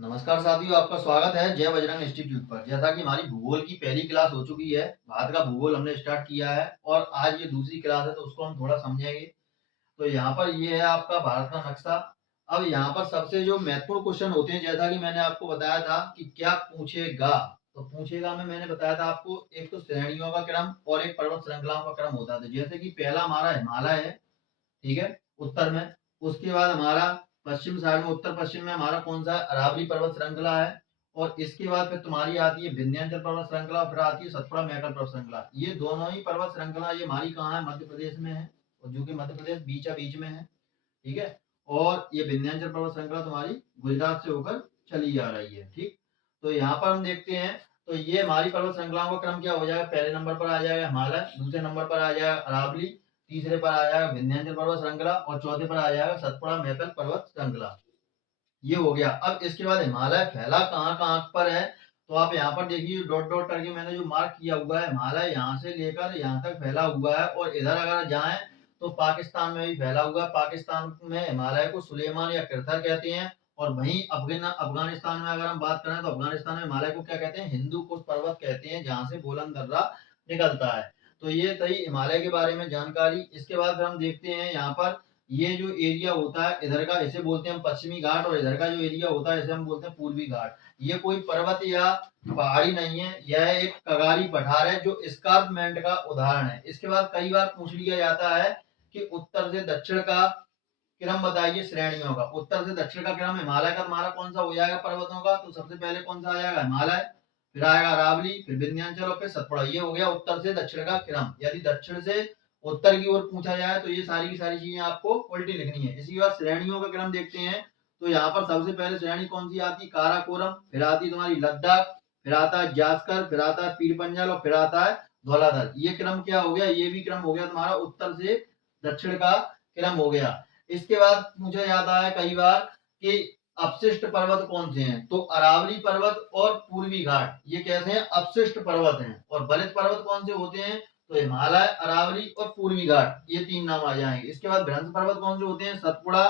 नमस्कार साथियों, आपका स्वागत है जय बजरंग इंस्टीट्यूट पर। जैसा कि हमारी भूगोल की पहली क्लास हो चुकी है, भारत का भूगोल हमने स्टार्ट किया है और आज ये दूसरी क्लास है तो उसको हम थोड़ा समझेंगे। तो यहाँ पर ये है आपका भारत का नक्शा। अब यहाँ पर सबसे जो महत्वपूर्ण क्वेश्चन होते हैं, जैसा कि मैंने आपको बताया था कि क्या पूछेगा, तो पूछेगा में मैंने बताया था आपको, एक तो श्रेणियों का क्रम और एक पर्वत श्रृंखलाओं का क्रम होता था। जैसे कि पहला हमारा हिमालय है, ठीक है, उत्तर में। उसके बाद हमारा पश्चिम साइड में, उत्तर पश्चिम में हमारा कौन सा अरावली पर्वत श्रृंखला है। और इसके बाद फिर तुम्हारी आती है विंध्याचल पर्वत श्रृंखला, फिर आती है सतपुड़ा मैकल पर्वत श्रृंखला। ये दोनों ही पर्वत श्रृंखला ये हमारी कहाँ है, मध्य प्रदेश में है, और जो कि मध्य प्रदेश बीचा बीच में है, ठीक है। और ये विंध्याचल पर्वत श्रृंखला तुम्हारी गुजरात से होकर चली आ रही है, ठीक। तो यहाँ पर हम देखते हैं, तो ये हमारी पर्वत श्रृंखलाओं का क्रम क्या हो जाएगा, पहले नंबर पर आ जाएगा हिमालय, दूसरे नंबर पर आ जाएगा अरावली, तीसरे पर आ जाएगा विंध्याचल पर्वत श्रृंखला और चौथे पर आ जाएगा सतपुड़ा मैकल पर्वत श्रृंखला। ये हो गया। अब इसके बाद हिमालय फैला कहाँ कहाँ पर है, तो आप यहाँ पर देखिए डॉट डॉट करके मैंने जो मार्क किया हुआ है, हिमालय यहाँ से लेकर यहाँ तक फैला हुआ है। और इधर अगर जाएं तो पाकिस्तान में भी फैला हुआ है। पाकिस्तान में हिमालय को सुलेमान या किरथर कहते हैं। और वहीं अफगानिस्तान में अगर हम बात करें तो अफगानिस्तान में हिमालय को क्या कहते हैं, हिंदू कुश पर्वत कहते हैं, जहाँ से बुलंद दर्रा निकलता है। तो ये थी हिमालय के बारे में जानकारी। इसके बाद हम देखते हैं यहाँ पर ये जो एरिया होता है इधर का, इसे बोलते हैं हम पश्चिमी घाट, और इधर का जो एरिया होता है इसे हम बोलते हैं पूर्वी घाट। ये कोई पर्वत या पहाड़ी नहीं है, यह एक कगारी पठार है जो स्कार्पमेंट का उदाहरण है। इसके बाद कई बार पूछ लिया जाता है कि उत्तर से दक्षिण का क्रम बताइए श्रेणियों का। उत्तर से दक्षिण का क्रम हिमालय का तुम्हारा कौन सा हो जाएगा पर्वतों का, तो सबसे पहले कौन सा आ जाएगा, हिमालय, फिर आएगा अरावली, फिर विंध्याचल और फिर सतपुड़ा। ये हो गया उत्तर से दक्षिण का क्रम। यदि दक्षिण से उत्तर की ओर पूछा जाए तो ये सारी की सारी चीजें आपको उल्टी लिखनी है। इसी के बाद श्रेणियों का क्रम देखते हैं, तो यहाँ पर सबसे पहले श्रेणी कौन सी आती है, काराकोरम, फिर आती है तुम्हारी लद्दाख, फिर आता है जास्कर, फिर आता है पीर पंजाल और फिर आता है धौलाधर। ये क्रम क्या हो गया, ये भी क्रम हो गया तुम्हारा उत्तर से दक्षिण का क्रम हो गया। इसके बाद पूछा जाता है कई बार कि अपशिष्ट पर्वत कौन से हैं, तो अरावली पर्वत और पूर्वी घाट ये कैसे हैं, अपशिष्ट पर्वत हैं। और बलित पर्वत कौन से होते हैं, तो हिमालय, अरावली और पूर्वी घाट, ये तीन नाम आ जाएंगे। इसके बाद भ्रंश पर्वत कौन से होते हैं, सतपुड़ा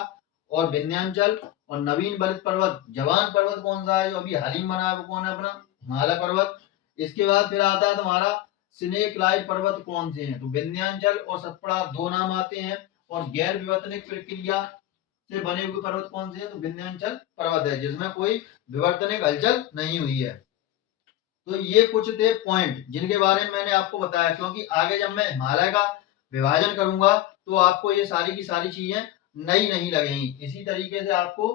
और विंध्याचल। और नवीन बलित पर्वत, जवान पर्वत कौन सा है जो अभी हाल ही में बना है, वो कौन है, अपना हिमालय पर्वत। इसके बाद फिर आता है तुम्हारा स्नेक लाइट पर्वत कौन से हैं, तो विंध्याचल और सतपुड़ा दो नाम आते हैं। और गैर विवर्तनिक प्रक्रिया से बने हुए पर्वत कौन से हैं, तो विंध्याचल पर्वत है जिसमें कोई विवर्तनिक हलचल नहीं हुई है। तो ये कुछ थे पॉइंट जिनके बारे में मैंने आपको बताया, क्योंकि आगे जब मैं हिमालय का विभाजन करूंगा तो आपको ये सारी की सारी चीजें नई नहीं लगेंगी। इसी तरीके से आपको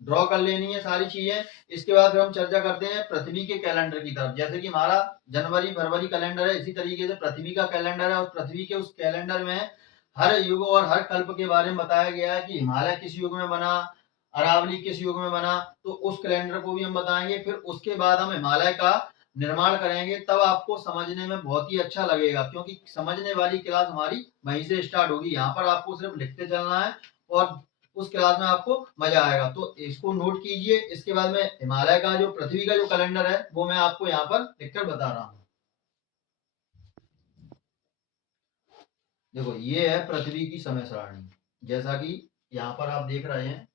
ड्रॉ कर लेनी है सारी चीजें। इसके बाद हम चर्चा करते हैं पृथ्वी के कैलेंडर की तरफ। जैसे कि हमारा जनवरी फरवरी कैलेंडर है, इसी तरीके से पृथ्वी का कैलेंडर है। और पृथ्वी के उस कैलेंडर में हर युग और हर कल्प के बारे में बताया गया है कि हिमालय किस युग में बना, अरावली किस युग में बना, तो उस कैलेंडर को भी हम बताएंगे। फिर उसके बाद हम हिमालय का निर्माण करेंगे, तब आपको समझने में बहुत ही अच्छा लगेगा, क्योंकि समझने वाली क्लास हमारी वहीं से स्टार्ट होगी। यहाँ पर आपको सिर्फ लिखते चलना है और उस क्लास में आपको मजा आएगा। तो इसको नोट कीजिए। इसके बाद में हिमालय का जो पृथ्वी का जो कैलेंडर है वो मैं आपको यहाँ पर लिखकर बता रहा हूँ। देखो ये है पृथ्वी की समय सारणी, जैसा कि यहाँ पर आप देख रहे हैं,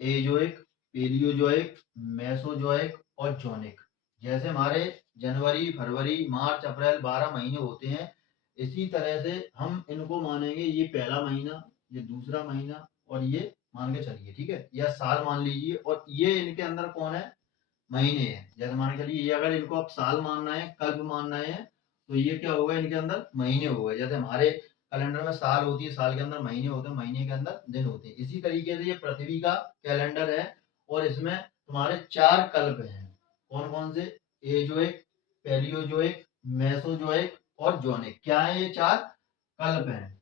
एजोइक, पेलियोजोइक, मेसोजोइक और जोनिक। जैसे हमारे जनवरी फरवरी मार्च अप्रैल 12 महीने होते हैं, इसी तरह से हम इनको मानेंगे। ये पहला महीना, ये दूसरा महीना, और ये मान के चलिए, ठीक है, या साल मान लीजिए। और ये इनके अंदर कौन है, महीने हैं। जैसे मान के चलिए ये अगर इनको आप साल मानना है, कल्प मानना है, तो ये क्या होगा, इनके अंदर महीने हो गए। जैसे हमारे कैलेंडर में साल होती है, साल के अंदर महीने होते हैं, महीने के अंदर दिन होते हैं। इसी तरीके से ये पृथ्वी का कैलेंडर है। और इसमें तुम्हारे चार कल्प हैं। कौन कौन से, एजोइक, पेलियोजोइक, मेसोजोइक और जोनिक। क्या है, ये चार कल्प हैं,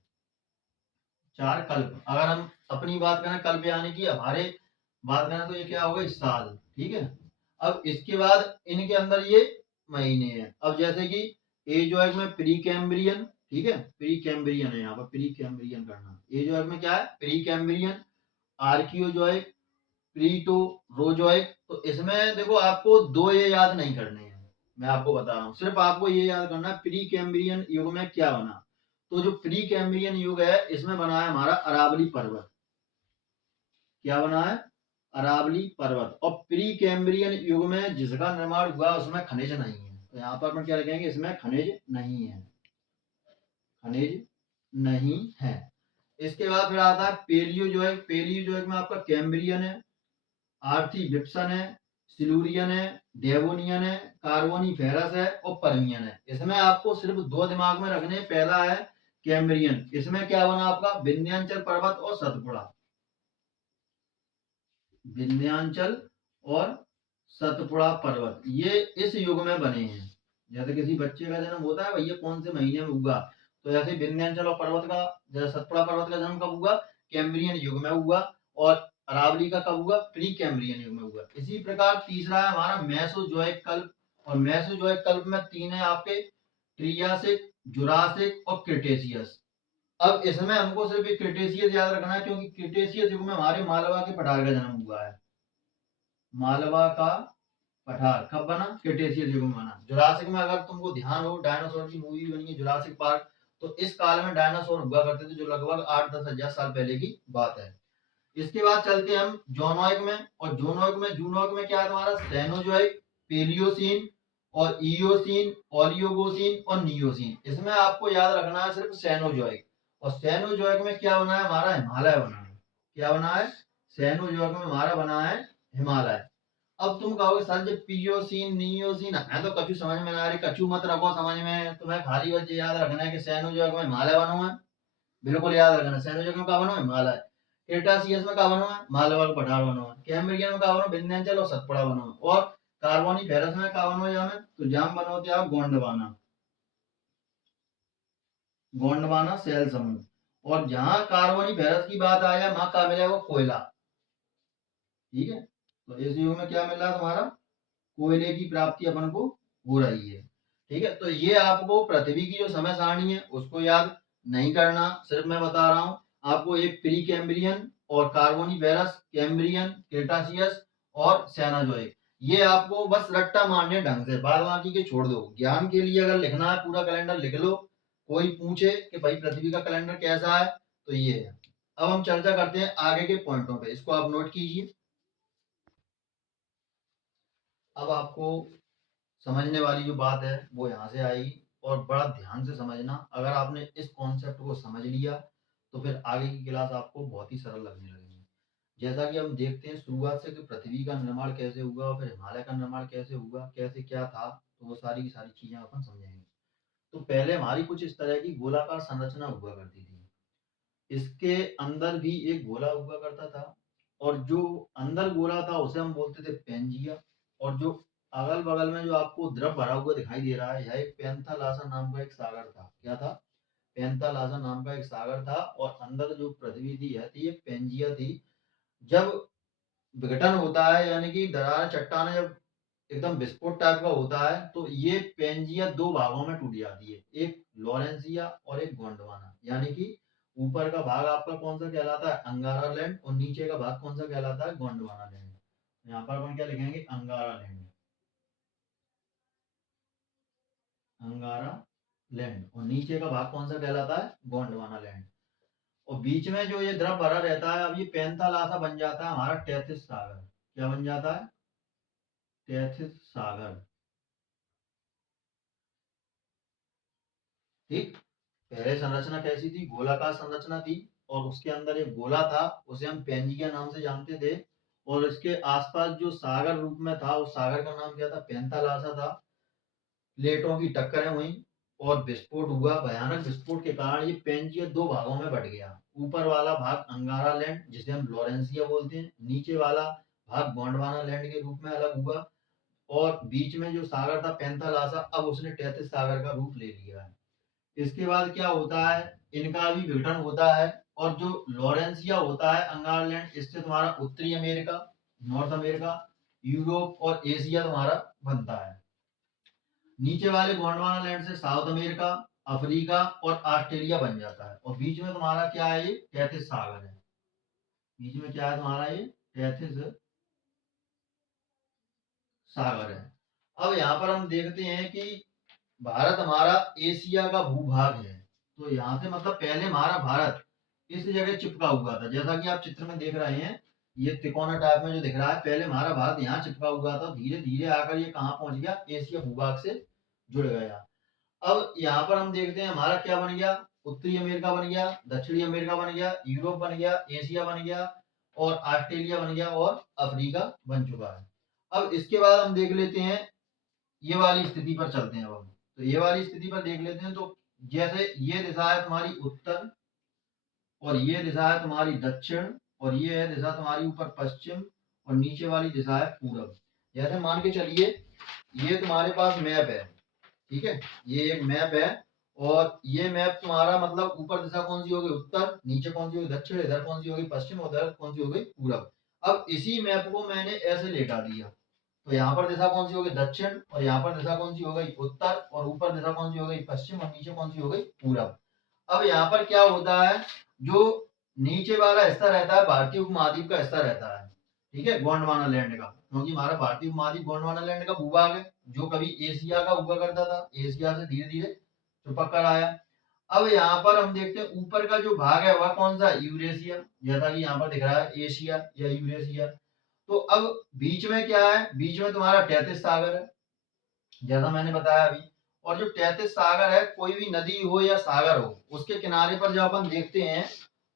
चार कल्प। अगर हम अपनी बात करें कल्प यानी कि हमारे बात करें तो ये क्या होगा, इस साल, ठीक है। अब इसके बाद इनके अंदर ये महीने हैं। अब जैसे कि एजोइक में प्री कैम्ब्रियन, ठीक है, प्री कैम्ब्रियन है, यहाँ पर प्री कैम्ब्रियन करना। एजोइक में क्या है, प्री कैम्ब्रियन, आर्कियोजोइक, प्रीटो रोजोइक। तो इसमें देखो आपको दो ये याद नहीं करने हैं, मैं आपको बता रहा हूँ। सिर्फ आपको ये याद करना है प्री कैम्ब्रियन युग में क्या बना। तो जो प्री कैम्ब्रियन युग है इसमें बना है हमारा अरावली पर्वत। क्या बना है, अरावली पर्वत। और प्री कैम्ब्रियन युग में जिसका निर्माण हुआ उसमें खनिज नहीं है, तो यहाँ पर अपन क्या लिखेंगे, इसमें खनिज नहीं है, खनिज नहीं है। इसके बाद फिर आता है पेलियोजोइक। पेलियोजोइक में आपका कैम्ब्रियन है, आर्थिबिप्सन है, सिलूरियन है, डेवोनियन है, कार्बोनिफेरस है और पर्मियन है। इसमें आपको सिर्फ दो दिमाग में रखने, पहला है कैम्ब्रियन, इसमें क्या बना आपका विंध्याचल पर्वत और सतपुड़ा, विंध्याचल और सतपुड़ा पर्वत ये इस युग में बने हैं। जैसे किसी बच्चे का जन्म होता है भैया कौन से महीने में हुआ, तो ऐसे विंध्याचल और पर्वत का, जैसे सतपुड़ा पर्वत का जन्म कब हुआ, कैम्ब्रियन युग में हुआ, और अरावली का कब हुआ, प्री कैम्ब्रियन युग में हुआ। इसी प्रकार तीसरा है हमारा मेसोजोइक कल्प। और मेसोजोइक कल्प में तीन है आपके, ट्रियासिक, जुरासिक और क्रिटेशियस। अब इसमें हमको सिर्फ क्रिटेशियस याद रखना है, क्योंकि क्रिटेशियस युग में हमारे मालवा के पठार का जन्म हुआ है। मालवा का पठार कब बना, क्रिटेशियस युग में बना। जुरासिक में अगर तुमको ध्यान हो, डायनासोर की मूवी बनी है जुरासिक पार्क, तो इस काल में डायनासोर हुआ करते थे, जो लगभग 8-10 हजार साल पहले की बात है। इसके बाद चलते हैं हम जोनोइक में। और जूनोइक में क्या है तुम्हारा, सेनोजोइक, पेलियोसीन और इयोसीन, ओलियोगोसीन और नियोसीन। इसमें आपको याद रखना है सिर्फ सेनोजोइक। और सेनोजोइक में क्या बना है हमारा, हिमालय बना है। क्या बना है, सेनोजोइक में हमारा बना है हिमालय। अब तुम कहोगे सर जब पियोसीन नियोसीन है तो कछु समझ में ना आ रही, कछु मत रखो समझ में, तुम्हें खाली बस ये याद रखना है कि सेनोजोइक में हिमालय बना हुआ है, बिल्कुल याद रखना। सेनोजोइक में कहा बना हुआ है, हिमालय। क्रेटासियस में कहा बना हुआ है, मालवा का पठार बना हुआ है। कैम्ब्रियन में कहा बना हुआ है, विंध्याचल और सतपुड़ा बना हुआ है। और कार्बोनिफेरस में कहा बना हुआ है, जाम में तो जाम बना होते हैं गोंडवाना, गोंडवाना सेल समूह। और जहां कार्बोनिफेरस की बात आया वहां क्या मिलेगा, कोयला। ठीक है, तो इस युग में क्या मिल रहा है तुम्हारा, कोयले की प्राप्ति अपन को हो रही है। ठीक है, तो ये आपको पृथ्वी की जो समय सारणी है उसको याद नहीं करना, सिर्फ मैं बता रहा हूं आपको एक प्री कैम्ब्रियन और कार्बोनिफेरस, कैम्ब्रियन, क्रेटासियस और सेनाजोइक, ये आपको बस रट्टा मारने ढंग से, बाद बाकी के छोड़ दो। ज्ञान के लिए अगर लिखना है पूरा कैलेंडर लिख लो, कोई पूछे कि भाई पृथ्वी का कैलेंडर कैसा है, तो ये है। अब हम चर्चा करते हैं आगे के पॉइंटों पे, इसको आप नोट कीजिए। अब आपको समझने वाली जो बात है वो यहाँ से आएगी, और बड़ा ध्यान से समझना। अगर आपने इस कॉन्सेप्ट को समझ लिया तो फिर आगे की क्लास आपको बहुत ही सरल लगने लगेगी। जैसा कि हम देखते हैं शुरुआत से कि पृथ्वी का निर्माण कैसे हुआ और फिर हिमालय का निर्माण कैसे हुआ, कैसे क्या था, तो वो सारी की सारी चीजें अपन समझेंगे। तो पहले हमारी कुछ इस तरह की गोलाकार संरचना हुआ करती थी, इसके अंदर भी एक गोला हुआ करता था, और जो अंदर गोला था उसे हम बोलते थे पेंजिया। और जो अगल बगल में जो आपको द्रव भरा हुआ दिखाई दे रहा है, यह एक पैंथालासा नाम का एक सागर था। क्या था, पैंथालासा नाम का एक सागर था। और अंदर जो पृथ्वी थी यह थी एक पेंजिया थी। जब विघटन होता है यानी कि दरार चट्टाने जब एकदम विस्फोट टाइप का होता है, तो ये पेंजिया दो भागों में टूट जाती है, एक लॉरेंसिया और एक गोंडवाना। यानी कि ऊपर का भाग आपका कौन सा कहलाता है, अंगारा लैंड, और नीचे का भाग कौन सा कहलाता है, गोंडवाना लैंड। यहाँ पर अपन क्या लिखेंगे, अंगारा लैंड, अंगारा लैंड। और नीचे का भाग कौन सा कहलाता है, गोंडवाना लैंड। और बीच में जो ये द्रव भरा रहता है, अब ये पैंथालासा बन जाता है हमारा टैथिस सागर। क्या बन जाता है, टैथिस सागर। ठीक, पहले संरचना कैसी थी, गोलाकार संरचना थी, और उसके अंदर एक गोला था, उसे हम पेंजिया नाम से जानते थे। और इसके आसपास जो सागर रूप में था, उस सागर का नाम क्या था, पैंथालासा था। प्लेटों की टक्करें हुई और विस्फोट हुआ, भयानक विस्फोट के कारण ये पेंजिया दो भागों में बट गया। ऊपर वाला भाग अंगारा लैंड जिसे हम लॉरेंसिया बोलते हैं, नीचे वाला भाग गोंडवाना लैंड के रूप में अलग हुआ। और बीच में जो सागर था पैंथालासा, अब उसने टैथिस सागर का रूप ले लिया है। इसके बाद क्या होता है, इनका भी विघटन होता है, और जो लॉरेंसिया होता है अंगारलैंड, इससे तुम्हारा उत्तरी अमेरिका, नॉर्थ अमेरिका, यूरोप और एशिया तुम्हारा बनता है। नीचे वाले गोंडवाना लैंड से साउथ अमेरिका, अफ्रीका और ऑस्ट्रेलिया बन जाता है। और बीच में तुम्हारा क्या है, ये टैथिस सागर है। बीच में क्या है तुम्हारा, ये टैथिस सागर है। अब यहाँ पर हम देखते हैं कि भारत हमारा एशिया का भूभाग है। तो यहाँ से मतलब पहले हमारा भारत इस जगह चिपका हुआ था, जैसा कि आप चित्र में देख रहे हैं ये तिकोना टाइप में जो दिख रहा है, पहले हमारा भारत यहाँ चिपका हुआ था, धीरे धीरे आकर ये कहाँ पहुंच गया, एशिया भूभाग से जुड़ गया। अब यहाँ पर हम देखते हैं हमारा क्या बन गया, उत्तरी अमेरिका बन गया, दक्षिणी अमेरिका बन गया, यूरोप बन गया, एशिया बन गया और ऑस्ट्रेलिया बन गया और अफ्रीका बन चुका है। अब इसके बाद हम देख लेते हैं, ये वाली स्थिति पर चलते हैं। अब हम तो ये वाली स्थिति पर देख लेते हैं। तो जैसे ये दिशा है तुम्हारी उत्तर और ये दिशा है तुम्हारी दक्षिण और ये है दिशा तुम्हारी ऊपर पश्चिम और नीचे वाली दिशा है पूरब। जैसे मान के चलिए ये तुम्हारे पास मैप है, ठीक है, ये एक मैप है और ये मैप तुम्हारा मतलब ऊपर दिशा कौन सी होगी, उत्तर, नीचे कौन सी होगी, दक्षिण, इधर कौन सी होगी, पश्चिम, उधर कौन सी होगी, पूरब। अब इसी मैप को मैंने ऐसे लेटा दिया, तो यहाँ पर दिशा कौन सी होगी, दक्षिण, और यहाँ पर दिशा कौन सी हो गई, उत्तर, और ऊपर दिशा कौन सी हो गई, पश्चिम, और नीचे कौन सी हो गई, पूरब। अब यहाँ पर क्या होता है, जो नीचे वाला हिस्सा रहता है भारतीय उपमहाद्वीप का हिस्सा रहता है, ठीक है, गोंडवाना लैंड का, क्योंकि हमारा भारतीय उपमहाद्वीप गोंडवाना लैंड का भूभाग है, जो कभी एशिया का हुआ करता था, एशिया से धीरे धीरे चिपक कर आया। अब यहाँ पर हम देखते हैं ऊपर का जो भाग है वह कौन सा, यूरेशिया, जैसा कि यहाँ पर दिख रहा है एशिया या यूरेशिया। तो अब बीच में क्या है, बीच में तुम्हारा 33 सागर है, जैसा मैंने बताया अभी। और जो 33 सागर है, कोई भी नदी हो या सागर हो, उसके किनारे पर जब अपन देखते हैं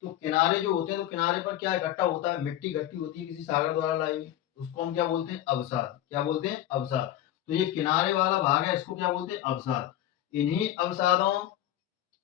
तो किनारे जो होते हैं, तो किनारे पर क्या इकट्ठा होता है, मिट्टी इकट्ठी होती है किसी सागर द्वारा लाई हुई, उसको हम क्या बोलते हैं, अवसाद। क्या बोलते हैं, अवसाद। तो ये किनारे वाला भाग है, इसको क्या बोलते हैं, अवसाद। इन्हीं अवसादों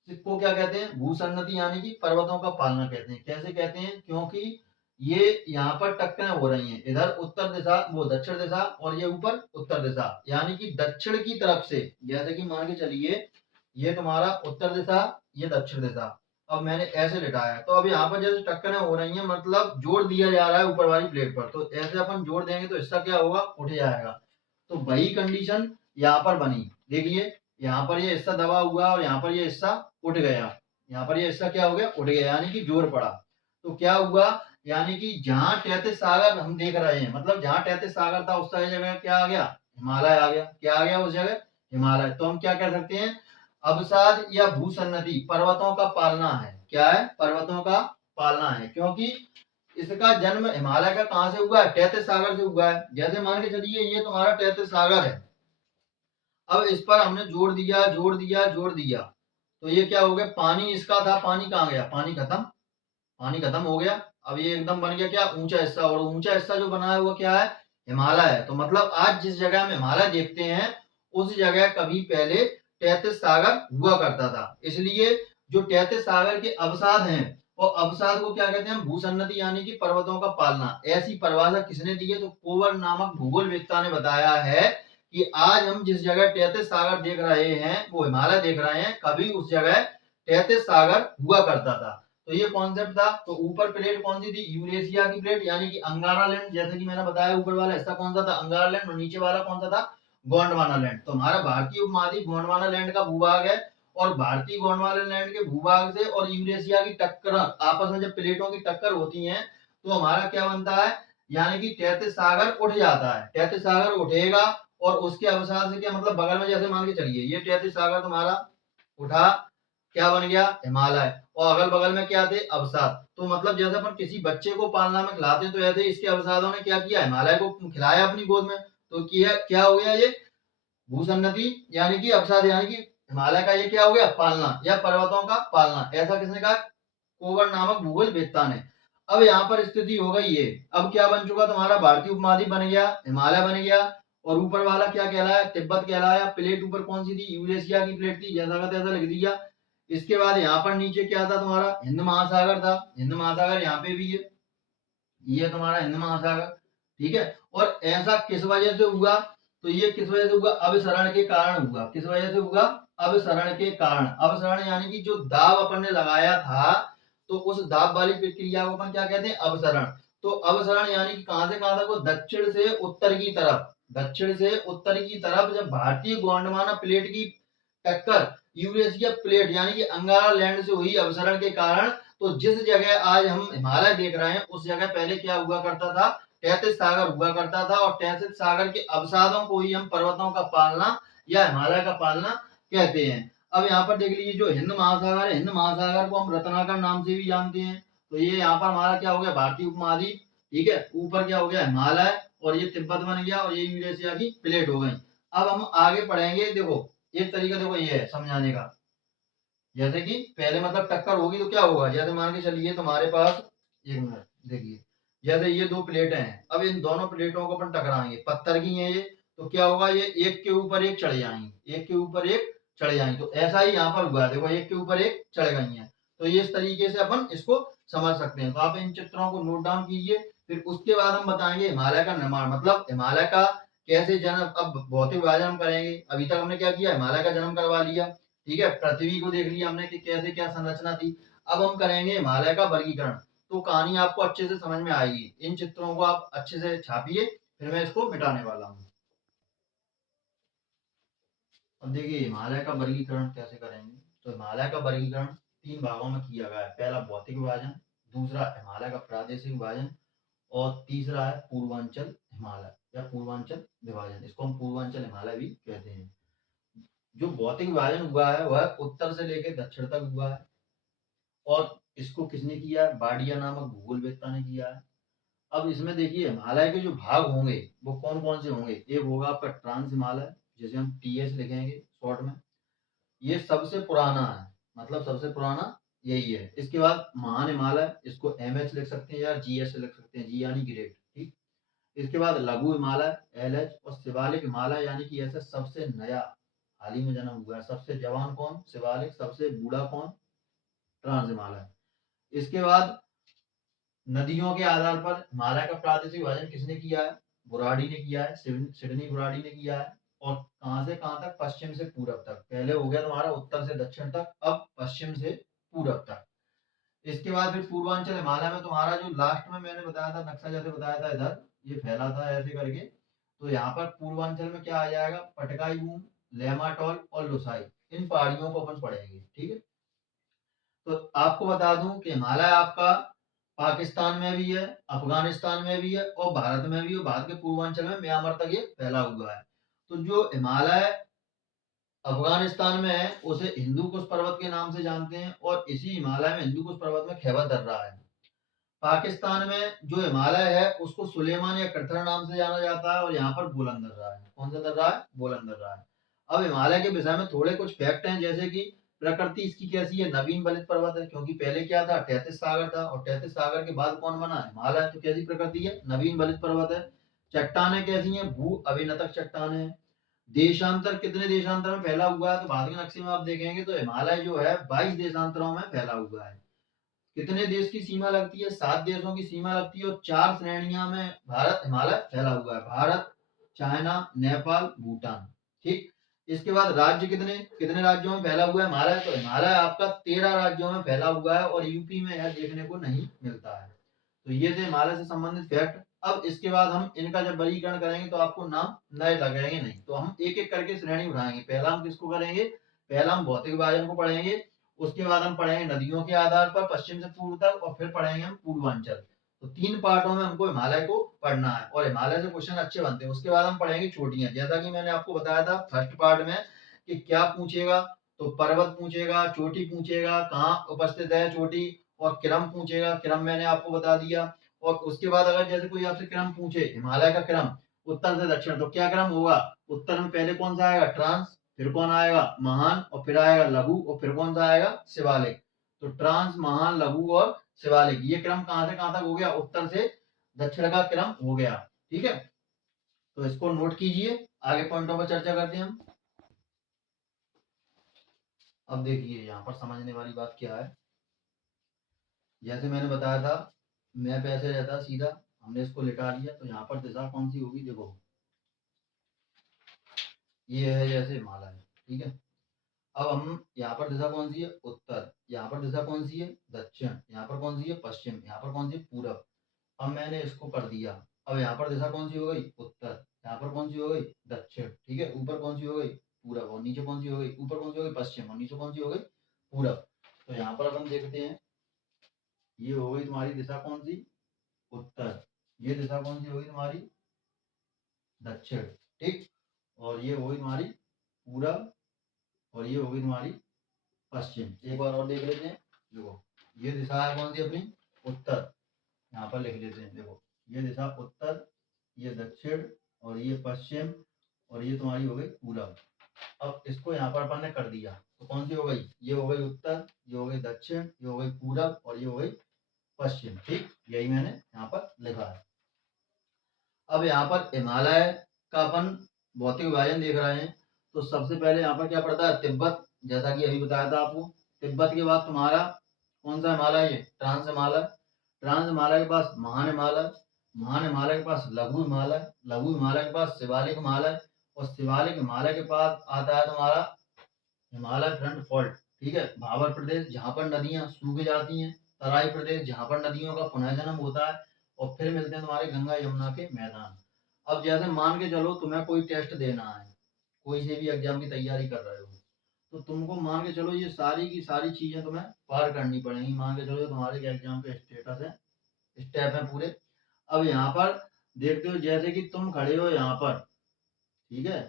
को क्या कहते हैं, भूसन्नति, यानी कि पर्वतों का पालना कहते हैं। कैसे कहते हैं, क्योंकि ये यहाँ पर टक्करें हो रही हैं, इधर उत्तर दिशा, वो दक्षिण दिशा, और ये ऊपर उत्तर दिशा, यानी कि दक्षिण की तरफ से, जैसे कि मान के चलिए ये तुम्हारा उत्तर दिशा, ये दक्षिण दिशा। अब मैंने ऐसे लिटाया, तो अब यहाँ पर जैसे टक्करें हो रही हैं, मतलब जोर दिया जा रहा है ऊपर वाली प्लेट पर, तो ऐसे अपन जोर देंगे तो इसका क्या होगा, उठ जाएगा। तो वही कंडीशन यहाँ पर बनी, देखिए यहाँ पर ये हिस्सा दबा हुआ और यहाँ पर ये हिस्सा उठ गया, यहाँ पर ये हिस्सा क्या हो गया, उठ गया, यानी कि जोर पड़ा। तो क्या हुआ, यानी कि जहां 33 सागर हम देख रहे हैं, मतलब जहां 33 सागर था उस जगह क्या आ गया, हिमालय आ गया। क्या आ गया उस जगह, हिमालय। तो हम क्या कह सकते हैं, अवसाद या भूसन्नति पर्वतों का पालना है। क्या है, पर्वतों का पालना है, क्योंकि इसका जन्म हिमालय का कहां से हुआ है, 33 सागर से हुआ है। जैसे मान के चलिए ये तुम्हारा 33 सागर है, अब इस पर हमने जोड़ दिया जोड़ दिया जोड़ दिया, तो ये क्या हो गया, पानी इसका था, पानी कहाँ गया, पानी खत्म, पानी खत्म हो गया। अब ये एकदम बन गया क्या, ऊंचा हिस्सा, और ऊंचा हिस्सा जो बना है वो क्या है, हिमालय है। तो मतलब आज जिस जगह में हिमालय देखते हैं, उस जगह कभी पहले 33 सागर हुआ करता था। इसलिए जो 33 सागर के अवसाद हैं, और अवसाद को क्या कहते हैं, भूसन्नति, यानी कि पर्वतों का पालना। ऐसी परिभाषा किसने दी है, तो कोवर नामक भूगोलवेत्ता ने बताया है कि आज हम जिस जगह 33 सागर देख रहे हैं, वो हिमालय देख रहे हैं, कभी उस जगह 33 सागर हुआ करता था। तो ये कॉन्सेप्ट था। तो ऊपर प्लेट कौन सी थी, यूरेशिया की प्लेट, यानी कि अंगारा लैंड, जैसे कि मैंने बताया ऊपर वाला हिस्सा कौन सा था, अंगारा लैंड, और नीचे वाला कौन सा था, गोंडवाना लैंड। तो हमारा भारतीय उपमहाद्वीप गोंडवाना लैंड का भूभाग है, और भारतीय गोंडवाना लैंड के भूभाग से और यूरेशिया की टक्कर, आपस में जब प्लेटों की टक्कर होती है, तो हमारा क्या बनता है, यानी कि 33 सागर उठ जाता है, 33 सागर उठेगा, और उसके अवसाद से क्या मतलब, बगल में जैसे मान के चलिए ये 33 सागर तुम्हारा उठा, क्या बन गया, हिमालय, और अगल बगल में क्या थे, अवसाद। तो मतलब जैसे अपन किसी बच्चे को पालना में खिलाते हैं, तो ऐसे इसके अवसादों ने क्या किया, हिमालय को खिलाया अपनी गोद में। तो किया क्या हो गया, ये भूसन्नति, यानी कि अवसाद, यानी कि हिमालय का ये क्या हो गया, पालना या पर्वतों का पालना। ऐसा किसने कहा, कोवर नामक भूगोल वेत्ता ने। अब यहाँ पर स्थिति हो गई ये, अब क्या बन चुका, तुम्हारा भारतीय उपमहाद्वीप बन गया, हिमालय बन गया, और ऊपर वाला क्या कहलाया, तिब्बत कहलाया। प्लेट ऊपर कौन सी थी, यूरेशिया की प्लेट थी, जैसा का तैसा लिख दिया। इसके बाद यहाँ पर नीचे क्या था, तुम्हारा हिंद महासागर था, हिंद महासागर यहाँ पे भी है, ये तुम्हारा हिंद महासागर, ठीक है। और ऐसा किस वजह से हुआ, तो ये किस वजह से हुआ, अभिसरण के कारण हुआ। किस वजह से हुआ, अभिसरण के कारण। अभिसरण यानी कि जो दाब अपन ने लगाया था, तो उस दाब वाली प्रक्रिया को अपन क्या कहते हैं, अभिसरण। तो अभिसरण यानी कि कहां से कहां तक, वो दक्षिण से उत्तर की तरफ, दक्षिण से उत्तर की तरफ जब भारतीय गोंडवाना प्लेट की टक्कर यूरेशिया प्लेट यानी कि अंगारा लैंड से हुई अवसरण के कारण, तो जिस जगह आज हम हिमालय देख रहे हैं, उस जगह पहले क्या हुआ करता था, 33 सागर हुआ करता था, और 33 सागर के अवसादों को ही हम पर्वतों का पालना या हिमालय का पालना कहते हैं। अब यहाँ पर देख लीजिए, जो हिंद महासागर है, हिंद महासागर को हम रत्नाकर नाम से भी जानते हैं। तो ये यहाँ पर हमारा क्या हो गया, भारतीय उपमहाद्वीप, ठीक है, ऊपर क्या हो गया हिमालय, और ये तिब्बत बन गया, और ये यूरेशिया की प्लेट हो गई। अब हम आगे पढ़ेंगे, देखो एक तरीका देखो ये है समझाने का। जैसे कि पहले मतलब टक्कर होगी तो क्या होगा, जैसे मान के चलिए तुम्हारे पास, एक मिनट देखिए, जैसे ये दो प्लेटें हैं, अब इन दोनों प्लेटों को अपन टकराएंगे, पत्थर की हैं ये, तो क्या होगा, ये एक के ऊपर एक चढ़ जाएंगी, एक के ऊपर एक चढ़ जाएंगी। तो ऐसा ही यहाँ पर हुआ है, देखो एक के ऊपर एक चढ़ गई हैं। तो ये इस तरीके से अपन इसको समझ सकते हैं। तो आप इन चित्रों को नोट डाउन कीजिए, फिर उसके बाद हम बताएंगे हिमालय का निर्माण, मतलब हिमालय का कैसे जन्म। अब भौतिक विभाजन हम करेंगे, अभी तक हमने क्या किया, हिमालय का जन्म करवा लिया, ठीक है, पृथ्वी को देख लिया हमने कि कैसे क्या संरचना थी। अब हम करेंगे हिमालय का वर्गीकरण, तो कहानी आपको अच्छे से समझ में आएगी। इन चित्रों को आप अच्छे से छापिए, फिर मैं इसको मिटाने वाला हूँ। अब देखिए हिमालय का वर्गीकरण कैसे करेंगे। तो हिमालय का वर्गीकरण तीन भागों में किया गया है। पहला भौतिक विभाजन, दूसरा हिमालय का प्रादेशिक विभाजन, और तीसरा है पूर्वांचल हिमालय या पूर्वांचल विभाजन, इसको हम पूर्वांचल हिमालय भी कहते हैं। जो भौतिक विभाजन हुआ है वह उत्तर से लेकर दक्षिण तक हुआ है, और इसको किसने किया है, बाडिया नामक भूगोलवेत्ता ने किया है। अब इसमें देखिए हिमालय के जो भाग होंगे वो कौन कौन से होंगे। एक होगा आपका ट्रांस हिमालय, जिसे हम टीएस लिखेंगे शॉर्ट में, ये सबसे पुराना है, मतलब सबसे पुराना यही है। इसके बाद महान हिमालय, इसको एमएच लिख सकते हैं या जीएस लिख सकते हैं, जी यानी ग्रेट, ठीक। इसके बाद लघु हिमालय एलएच, और शिवालिक हिमालय यानी कि ऐसा सबसे नया हाल ही में जन्म हुआ है। सबसे जवान कौन, शिवालिक, सबसे बूढ़ा कौन, ट्रांस हिमालय। इसके बाद नदियों के आधार पर हिमालय का प्रादेशिक विभाजन किसने किया है, बुराड़ी ने किया है, सिडनी बुराड़ी ने किया है। और कहां से कहां तक, पश्चिम से पूरब तक। पहले हो गया तुम्हारा उत्तर से दक्षिण तक, अब पश्चिम से पूरब तक। इसके बाद फिर पूर्वांचल हिमालय में तुम्हारा जो लास्ट में मैंने बताया था नक्शा, जैसे बताया था इधर ये फैला था ऐसे करके, तो यहाँ पर पूर्वांचल में क्या आ जाएगा, पटकाई बूम, लेमाटोल और लुसाई, इन पहाड़ियों को अपन पढ़ेंगे, ठीक है। तो आपको बता दूं कि हिमालय आपका पाकिस्तान में भी है, अफगानिस्तान में भी है, और भारत में भी है। भारत के पूर्वांचल में म्यांमार तक ये फैला हुआ है। तो जो हिमालय अफगानिस्तान में है उसे हिंदू कुश पर्वत के नाम से जानते हैं, और इसी हिमालय में हिंदू कुश पर्वत में खैबर दर्रा है। पाकिस्तान में जो हिमालय है उसको सुलेमान या कृथर नाम से जाना जाता है, और यहाँ पर बोलन दर्रा है। कौन सा दर्रा है, बोलन दर्रा है। अब हिमालय के विषय में थोड़े कुछ फैक्ट हैं, जैसे कि प्रकृति इसकी कैसी है, नवीन बलित पर्वत है, क्योंकि पहले क्या था, तैतीस सागर था, और तैतीस सागर के बाद कौन बना, हिमालय। तो कैसी प्रकृति है, नवीन बलित पर्वत है। चट्टाने कैसी है, भू अभिनतक चट्टाने हैं। देशांतर, कितने देशांतर में फैला हुआ है, तो भारत के नक्शे में आप देखेंगे तो हिमालय जो है 22 देशांतरों में फैला हुआ है। कितने देश की सीमा लगती है, 7 देशों की सीमा लगती है, और 4 श्रेणियां में भारत हिमालय फैला हुआ है, भारत, चाइना, नेपाल, भूटान, ठीक। इसके बाद राज्य, कितने कितने राज्यों में फैला हुआ है हिमालय, तो हिमालय आपका 13 राज्यों में फैला हुआ है, और यूपी में यह देखने को नहीं मिलता है। तो ये थे हिमालय से संबंधित फैक्ट। अब इसके बाद हम इनका जब वर्गीकरण करेंगे तो आपको नाम नए लगेंगे नहीं, तो हम एक एक करके श्रेणी उठाएंगे। पहला हम किसको करेंगे, पहला हम भौतिक विभाजन को पढ़ेंगे, उसके बाद हम पढ़ेंगे नदियों के आधार पर पश्चिम से पूर्व तक, और फिर पढ़ेंगे हम पूर्वांचल। तो 3 पार्टों में हमको हिमालय को पढ़ना है, और हिमालय से क्वेश्चन अच्छे बनते हैं। उसके बाद हम पढ़ेंगे चोटियां, जैसा कि मैंने आपको बताया था फर्स्ट पार्ट में कि क्या पूछेगा, तो पर्वत पूछेगा, चोटी पूछेगा, कहाँ उपस्थित है चोटी, और क्रम पूछेगा, क्रम मैंने आपको बता दिया। और उसके बाद अगर जैसे कोई आपसे क्रम पूछे, हिमालय का क्रम उत्तर से दक्षिण, तो क्या क्रम होगा, उत्तर में पहले कौन सा आएगा, ट्रांस, फिर कौन आएगा, महान, और फिर आएगा लघु, और फिर कौन सा आएगा, शिवालिक। तो ट्रांस, महान, लघु और शिवालिक, ये क्रम कहां से कहां तक हो गया, उत्तर से दक्षिण का क्रम हो गया, ठीक है। तो इसको नोट कीजिए, आगे पॉइंटों पर चर्चा करते हैं हम। अब देखिए यहाँ पर समझने वाली बात क्या है, जैसे मैंने बताया था मैप ऐसे रहता सीधा, हमने इसको लिटा लिया, तो यहाँ पर दिशा कौन सी होगी, देखो ये है जैसे हिमालय, ठीक है। अब हम यहाँ पर दिशा कौन सी है, उत्तर, यहाँ पर दिशा कौन सी है, दक्षिण, यहाँ पर कौन सी है, पश्चिम, यहाँ पर कौन सी है, पूरब। अब मैंने इसको कर दिया। अब यहाँ पर दिशा कौन सी हो गई, उत्तर, यहाँ पर कौन सी हो गई, दक्षिण, ठीक है। ऊपर कौन सी हो गई, पूरब, और नीचे कौन सी हो गई, ऊपर कौन सी हो गई, पश्चिम, और नीचे कौन सी हो गई, पूरब। तो यहाँ पर अपन देखते हैं, ये हो गई तुम्हारी दिशा कौन सी, उत्तर। ये दिशा कौन सी होगी तुम्हारी, दक्षिण, ठीक। और ये होगी तुम्हारी पूरब, और ये होगी तुम्हारी पश्चिम। एक बार और देख लेते हैं, देखो ये दिशा है कौन सी अपनी, उत्तर, यहाँ पर लिख लेते हैं, देखो ये दिशा उत्तर, ये दक्षिण, और ये पश्चिम, और ये तुम्हारी हो गई पूरब। अब इसको यहाँ पर अपन ने कर दिया तो कौन सी हो गई, ये हो गई उत्तर, ये हो गई दक्षिण, ये हो गई पूरब, और ये हो गई पश्चिम। ठीक, यही मैंने यहाँ पर लिखा है। अब यहाँ पर हिमालय का अपन भौतिक विभाजन देख रहे हैं। तो सबसे पहले यहाँ पर क्या पड़ता है, तिब्बत, जैसा कि अभी बताया था आपको। तिब्बत के बाद तुम्हारा कौन सा हिमालय है, ट्रांस हिमालय। ट्रांस हिमालय के पास महान हिमालय, महान हिमालय के पास लघु हिमालय, लघु हिमालय के पास शिवालिक हिमालय, और शिवालिक हिमालय के पास आता है तुम्हारा हिमालय फ्रंट फॉल्ट। ठीक है, भाबर प्रदेश जहाँ पर नदियां सूख जाती हैं, तराई प्रदेश जहाँ पर नदियों का पुनर्जन्म होता है, और फिर मिलते हैं तुम्हारे गंगा यमुना के मैदान। अब जैसे मान के चलो तुम्हें कोई टेस्ट देना है, कोई से भी एग्जाम की तैयारी कर रहे हो, तो तुमको मान के चलो ये सारी की सारी चीजें तुम्हें पार करनी पड़ेंगी। मान के चलो तुम्हारे एग्जाम के स्टेटस है, स्टेप है पूरे। अब यहाँ पर देखते हो जैसे कि तुम खड़े हो यहाँ पर, ठीक है,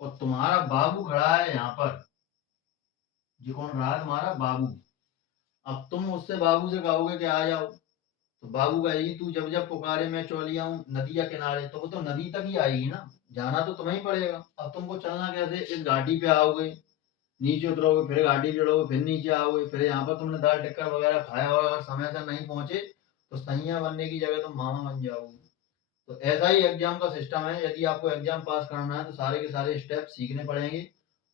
और तुम्हारा बाबू खड़ा है यहाँ पर। ये कौन रहा है, तुम्हारा बाबू। अब तुम उससे बाबू से कहोगे कि आ जाओ, तो बाबू कहेगी तू जब जब पुकारे मैं चौलिया हूँ नदी या किनारे, तो वो तो नदी तक ही आएगी ना, जाना तो तुम्हें ही पड़ेगा। अब तुमको चलना कैसे, इस घाटी पे आओगे, नीचे उतरोगे, फिर घाटी चढ़ोगे, फिर नीचे आओगे, फिर यहाँ पर तुमने दाल टिक्कर वगैरह खाया और अगर समय से नहीं पहुंचे तो सैया बनने की जगह तुम मामा बन जाओगे। तो ऐसा ही एग्जाम का सिस्टम है। यदि आपको एग्जाम पास करना है तो सारे के सारे स्टेप सीखने पड़ेंगे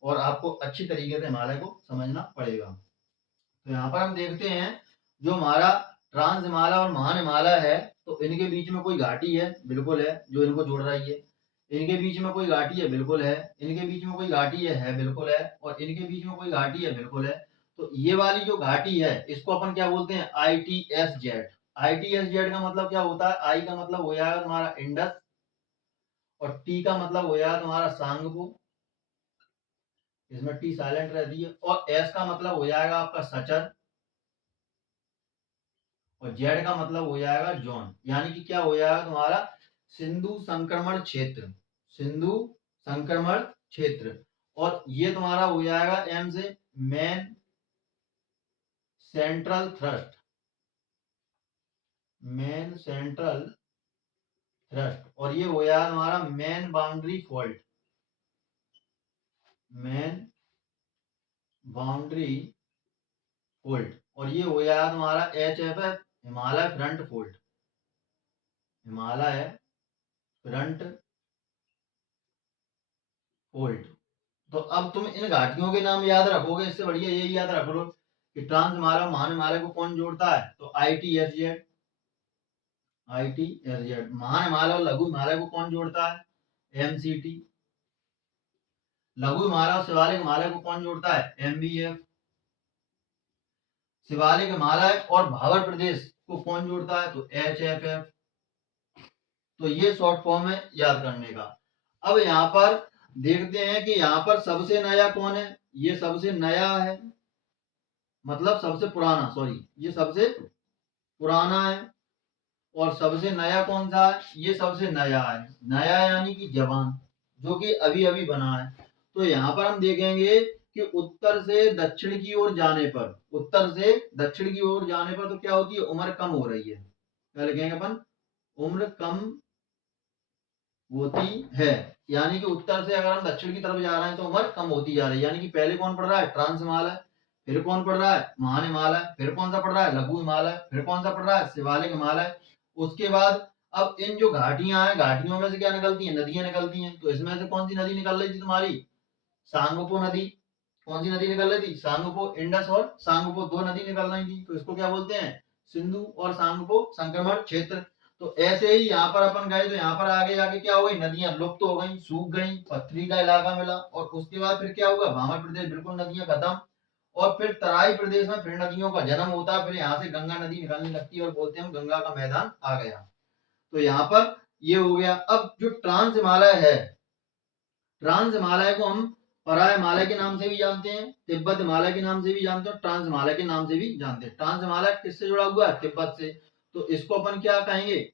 और आपको अच्छी तरीके से हिमालय को समझना पड़ेगा। तो यहाँ पर हम देखते हैं जो हमारा ट्रांस हिमालय और महान हिमालय है, तो इनके बीच में कोई घाटी है, बिल्कुल है, जो इनको जोड़ रही है। इनके बीच में कोई घाटी है, बिल्कुल है। इनके बीच में कोई घाटी है बिल्कुल है। और इनके बीच में कोई घाटी है, बिल्कुल है। तो ये वाली जो घाटी है इसको अपन क्या बोलते हैं, ITS-Z। ITS-Z का मतलब क्या होता है, आई का मतलब हो जाएगा तुम्हारा इंडस, और टी का मतलब हो जाएगा तुम्हारा सांगपो, इसमें टी साइलेंट रहती है, और एस का मतलब हो जाएगा आपका सचर, और जेड का मतलब हो जाएगा जोन। यानी कि क्या हो जाएगा तुम्हारा सिंधु संक्रमण क्षेत्र, सिंधु संक्रमण क्षेत्र। और ये तुम्हारा हो जाएगा एम से main central thrust, main central thrust. और ये हो जाएगा तुम्हारा main boundary fault, main boundary fault. और ये हो जाएगा तुम्हारा HFF, Himalaya front fault, Himalaya front fault. तो अब तुम इन घाटियों के नाम याद रखोगे, इससे बढ़िया यही याद रख लो कि ट्रांस हिमालय महान हिमालय को कौन जोड़ता है, तो ITS-Z, ITS-Z। महान हिमालय और लघु हिमालय को कौन जोड़ता है, MCT। लघु हिमालय और शिवालिक हिमालय को कौन जोड़ता है, MBF। शिवालिक हिमालय और भाबर प्रदेश को कौन जोड़ता है, तो HFF। तो ये शॉर्ट फॉर्म है याद करने का। अब यहाँ पर देखते हैं कि यहाँ पर सबसे नया कौन है, ये सबसे नया है, मतलब सबसे पुराना, सॉरी, ये सबसे पुराना है। और सबसे नया कौन सा है, ये सबसे नया है। नया यानी कि जवान, जो कि अभी अभी बना है। तो यहाँ पर हम देखेंगे कि उत्तर से दक्षिण की ओर जाने पर, उत्तर से दक्षिण की ओर जाने पर तो क्या होती है, उम्र कम हो रही है। क्या लिखेंगे अपन, उम्र कम होती है। यानी कि उत्तर से अगर हम दक्षिण की तरफ जा रहे हैं तो उम्र कम होती जा रही है। यानी कि पहले कौन पढ़ रहा है, ट्रांस हिमालय, फिर कौन पढ़ रहा है, महान हिमालय, फिर कौन सा पढ़ रहा है, लघु हिमालय, फिर कौन सा पढ़ रहा है, शिवालिक हिमालय। उसके बाद अब इन जो घाटियां हैं, घाटियों में से क्या निकलती हैं, नदियां निकलती हैं। तो इसमें से कौन सी नदी निकल रही थी तुम्हारी, सांगपो नदी। कौन सी नदी निकल रही थी, सांगपो, इंडस और सांगपो, दो नदी निकल रही थी। तो इसको क्या बोलते हैं, सिंधु और सांगपो संक्रमण क्षेत्र। तो ऐसे ही यहाँ पर अपन गए तो यहाँ पर आगे जाके क्या हो गई, नदियां लुप्त हो गई, सूख गई, पथरी का इलाका मिला। और उसके बाद फिर क्या हुआ, भामर प्रदेश बिल्कुल नदियां खत्म। और फिर तराई प्रदेश में फिर नदियों का जन्म होता है। फिर यहाँ से गंगा नदी निकलने लगती है और बोलते हैं हम गंगा का मैदान आ गया। तो यहाँ पर ये हो गया। अब जो ट्रांस हिमालय है, ट्रांस हिमालय को हम परा हिमालय के नाम से भी जानते हैं, तिब्बत हिमालय के नाम से भी जानते हैं, ट्रांस हिमालय के नाम से भी जानते हैं। ट्रांस हिमालय किससे जुड़ा हुआ है, तिब्बत से। तो इसको अपन क्या कहेंगे,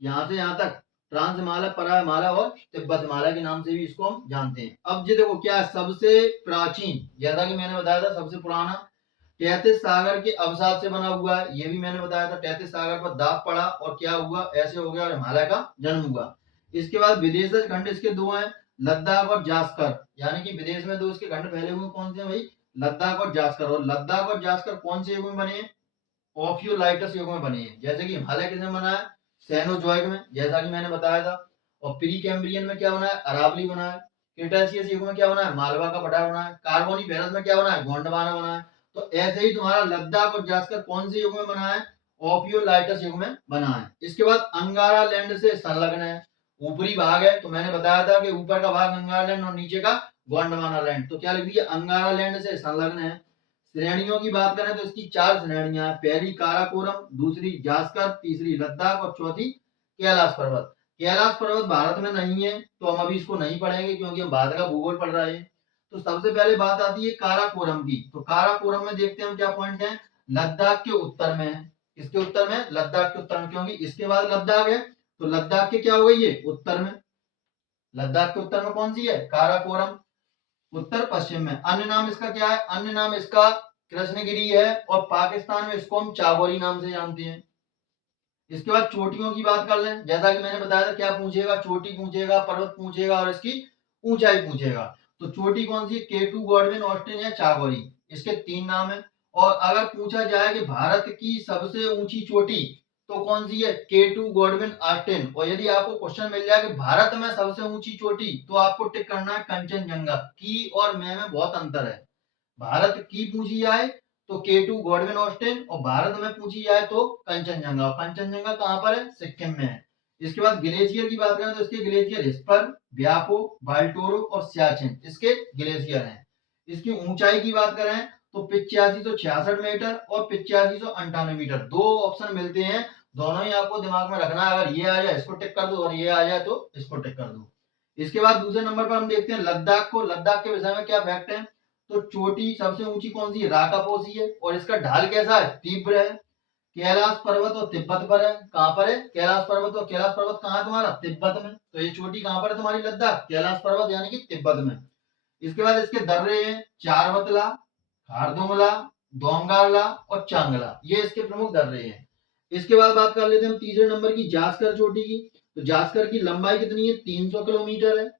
यहाँ से यहाँ तक ट्रांस हिमालय, परा हिमालय और तिब्बत हिमालय के नाम से भी इसको हम जानते हैं। अब ये देखो क्या सबसे प्राचीन, जैसा कि मैंने बताया था सबसे पुराना, तैतीस सागर के अवसाद से बना हुआ है, ये भी मैंने बताया था। तैतीस सागर पर दाब पड़ा और क्या हुआ, ऐसे हो गया और हिमालय का जन्म हुआ। इसके बाद विदेशज खंड इसके दो हैं, लद्दाख और जास्कर, यानी कि विदेश में दो इसके खंड फैले हुए कौन से हैं भाई, लद्दाख और जास्कर। और लद्दाख और जास्कर कौन से युग में बने हैं, ओफियोलाइटस युग में बने हैं। जैसे कि हिमालय किसने बना है, सेनोजोइक में, जैसा कि मैंने बताया था। और प्री कैम्ब्रियन में क्या बना है, अरावली बना है। क्रिटेशियस युग में क्या बना है, मालवा का पठार बना है। कार्बोनिफेरस में क्या बना है, गोंडवाना बना है। तो ऐसे ही तुम्हारा लद्दाख और जास्कर कौन से युग में बना है, ओफियोलाइटस युग में बना है। इसके बाद अंगारा लैंड से संलग्न है, ऊपरी भाग है, तो मैंने बताया था कि ऊपर का भाग अंगारा लैंड और नीचे का गोंडवाना लैंड। तो क्या लिख दिया, अंगारा लैंड से संलग्न है। श्रेणियों की बात करें तो इसकी 4 श्रेणियां हैं, पहली काराकोरम, दूसरी जास्कर, तीसरी लद्दाख और चौथी कैलाश पर्वत। कैलाश पर्वत भारत में नहीं है, तो हम अभी इसको नहीं पढ़ेंगे क्योंकि हम भारत का भूगोल पढ़ रहे हैं। तो सबसे पहले बात आती है काराकोरम की। तो काराकोरम में देखते हैं हम क्या पॉइंट है, लद्दाख के उत्तर में है। इसके उत्तर में, लद्दाख के उत्तर में, क्योंकि इसके बाद लद्दाख है, तो लद्दाख के क्या हो गई है, उत्तर में। लद्दाख के उत्तर में कौन सी है, काराकोरम, उत्तर पश्चिम में। अन्य नाम इसका क्या है, अन्य नाम इसका कृष्णगिरी है, और पाकिस्तान में इसको हम चागोरी नाम से जानते हैं। इसके बाद चोटियों की बात कर लें, जैसा कि मैंने बताया था, क्या पूछेगा, चोटी पूछेगा, पर्वत पूछेगा और इसकी ऊंचाई पूछेगा। तो चोटी कौन सी है, केटू, गॉडविन, ऑस्टिन या चागोरी, इसके 3 नाम है। और अगर पूछा जाए कि भारत की सबसे ऊंची चोटी तो कौन सी है, केटू, गॉडविन, ऑस्टिन। और यदि आपको क्वेश्चन मिल जाए कि भारत में सबसे ऊंची चोटी, तो आपको टिक करना है कंचनजंगा। की और में बहुत अंतर है। भारत की पूछी जाए तो केटू, गॉडविन, ऑस्टिन, और भारत में पूछी जाए तो कंचनजंगा। कंचनजंगा कहां पर है, सिक्किम में है। इसके बाद ग्लेशियर की बात करें तो इसके ग्लेशियर हिस्पर, ब्यापो, बाल्टोरो और सियाचिन इसके ग्लेशियर हैं। इसकी ऊंचाई की बात करें तो 8566 मीटर और 8598 मीटर, 2 ऑप्शन मिलते हैं, दोनों ही आपको दिमाग में रखना है। अगर ये आ जाए इसको टिक कर दो और ये आ जाए तो इसको टिक कर दो। इसके बाद दूसरे नंबर पर हम देखते हैं लद्दाख को। लद्दाख के विषय में क्या फैक्ट है, तो चोटी सबसे ऊंची कौन सी है, राकापोसी है, और इसका ढाल कैसा है, तीव्र है। कैलाश पर्वत और तिब्बत पर है, कहां पर है, कैलाश पर्वत। और कैलाश पर्वत कहां है तुम्हारा, तिब्बत में। तो ये चोटी कहां पर है तुम्हारी, लद्दाख, कैलाश पर्वत यानी कि तिब्बत में। इसके बाद इसके दर्रे हैं, चारवतला, खारदुंगला, दोंगाला और चांगला, ये इसके प्रमुख दर्रे हैं। इसके बाद बात कर लेते हैं हम तीसरे नंबर की, जास्कर चोटी की। तो जास्कर की लंबाई कितनी है, 300 किलोमीटर है।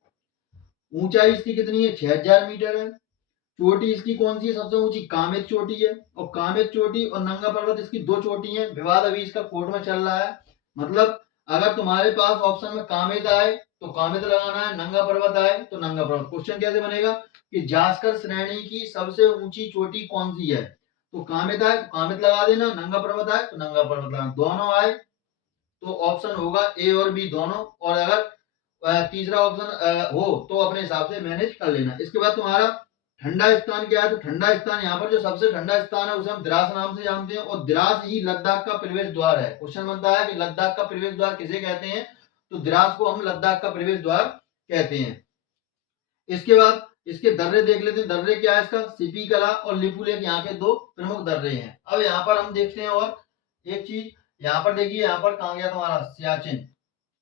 ऊंचाई इसकी कितनी है, 6000 मीटर है। चोटी इसकी कौन सी है, सबसे ऊंची कामित चोटी है। और कामित चोटी और नंगा पर्वत इसकी 2 चोटी हैं। विवाद अभी इसका कोर्ट में चल रहा है। मतलब अगर तुम्हारे पास ऑप्शन में कामित आए तो कामित लगाना है, नंगा पर्वत आए तो नंगा पर्वत। क्वेश्चन कैसे बनेगा कि जास्कर श्रेणी की सबसे ऊंची चोटी कौन सी है, तो कामित आए तो कामित लगा देना, नंगा पर्वत आए तो नंगा पर्वत लगाना। दोनों आए तो ऑप्शन होगा ए और बी दोनों, और अगर तीसरा ऑप्शन हो तो अपने हिसाब से मैनेज कर लेना। इसके बाद तुम्हारा ठंडा स्थान क्या है, तो ठंडा स्थान यहाँ पर जो सबसे ठंडा स्थान है उसे हम द्रास नाम से जानते हैं, और द्रास ही लद्दाख का प्रवेश द्वार है। क्वेश्चन बनता है कि लद्दाख का प्रवेश द्वार किसे कहते हैं, तो द्रास को हम लद्दाख का प्रवेश द्वार कहते हैं। इसके बाद इसके दर्रे देख लेते हैं, दर्रे क्या है इसका, सिपी कला और लिपुलेख यहाँ के 2 प्रमुख दर्रे हैं। अब यहाँ पर हम देखते हैं और एक चीज, यहाँ पर देखिए, यहाँ पर कहाँ गया तुम्हारा सियाचिन,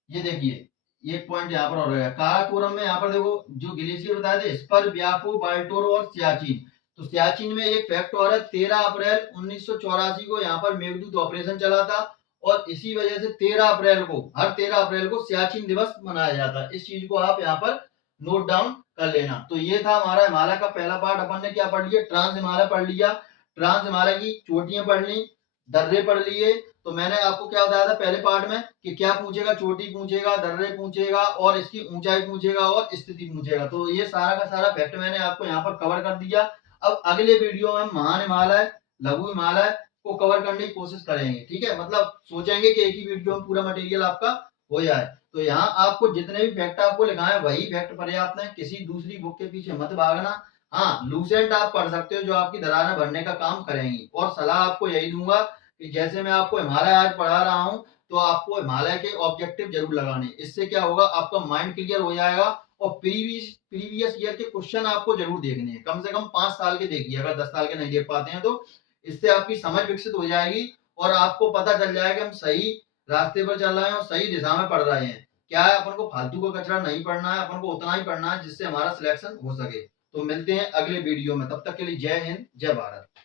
ये देखिए एक पॉइंट यहाँ पर और रहेगा। काराकोरम में यहाँ पर देखो जो ग्लेशियर बताए थे, स्पर, ब्यापो, बाल्टोरो और सियाचिन। तो सियाचिन में एक फैक्ट और है, 13 अप्रैल 1984 को यहाँ पर मेघदूत ऑपरेशन चला था, और इसी वजह से 13 अप्रैल को, हर 13 अप्रैल को सियाचिन दिवस मनाया जाता है। इस चीज को आप यहाँ पर नोट डाउन कर लेना। तो ये था हमारा हिमालय का पहला पार्ट। अपन ने क्या पढ़ लिया, ट्रांस हिमालय पढ़ लिया, ट्रांस हिमालय की चोटियां पढ़ ली, दर्रे पढ़ लिए। तो मैंने आपको क्या बताया था पहले पार्ट में कि क्या पूछेगा, चोटी पूछेगा, दर्रे पूछेगा, और इसकी ऊंचाई पूछेगा और स्थिति पूछेगा। तो ये सारा का सारा फैक्ट मैंने आपको यहाँ पर कवर कर दिया। अब अगले वीडियो में महान हिमालय, लघु हिमालय को कवर करने की कोशिश करेंगे, ठीक है। मतलब सोचेंगे कि एक ही वीडियो में पूरा मटेरियल आपका हो जाए। तो यहाँ आपको जितने भी फैक्ट आपको लिखाए वही फैक्ट पर्याप्त है, किसी दूसरी बुक के पीछे मत भागना। हाँ, लूसेंट आप पढ़ सकते हो जो आपकी दरारें भरने का काम करेंगी। और सलाह आपको यही दूंगा कि जैसे मैं आपको हिमालय आज पढ़ा रहा हूँ, तो आपको हिमालय के ऑब्जेक्टिव जरूर लगाने। इससे क्या होगा, आपका माइंड क्लियर हो जाएगा, और प्रीवियस ईयर के क्वेश्चन आपको जरूर देखने हैं, कम से कम 5 साल के देखिए, अगर 10 साल के नहीं देख पाते हैं तो। इससे आपकी समझ विकसित हो जाएगी, और आपको पता चल जाएगा हम सही रास्ते पर चल रहे हैं और सही दिशा में पढ़ रहे हैं। क्या है, अपन को फालतू का कचरा नहीं पढ़ना है, अपन को उतना ही पढ़ना है जिससे हमारा सिलेक्शन हो सके। तो मिलते हैं अगले वीडियो में, तब तक के लिए जय हिंद, जय भारत।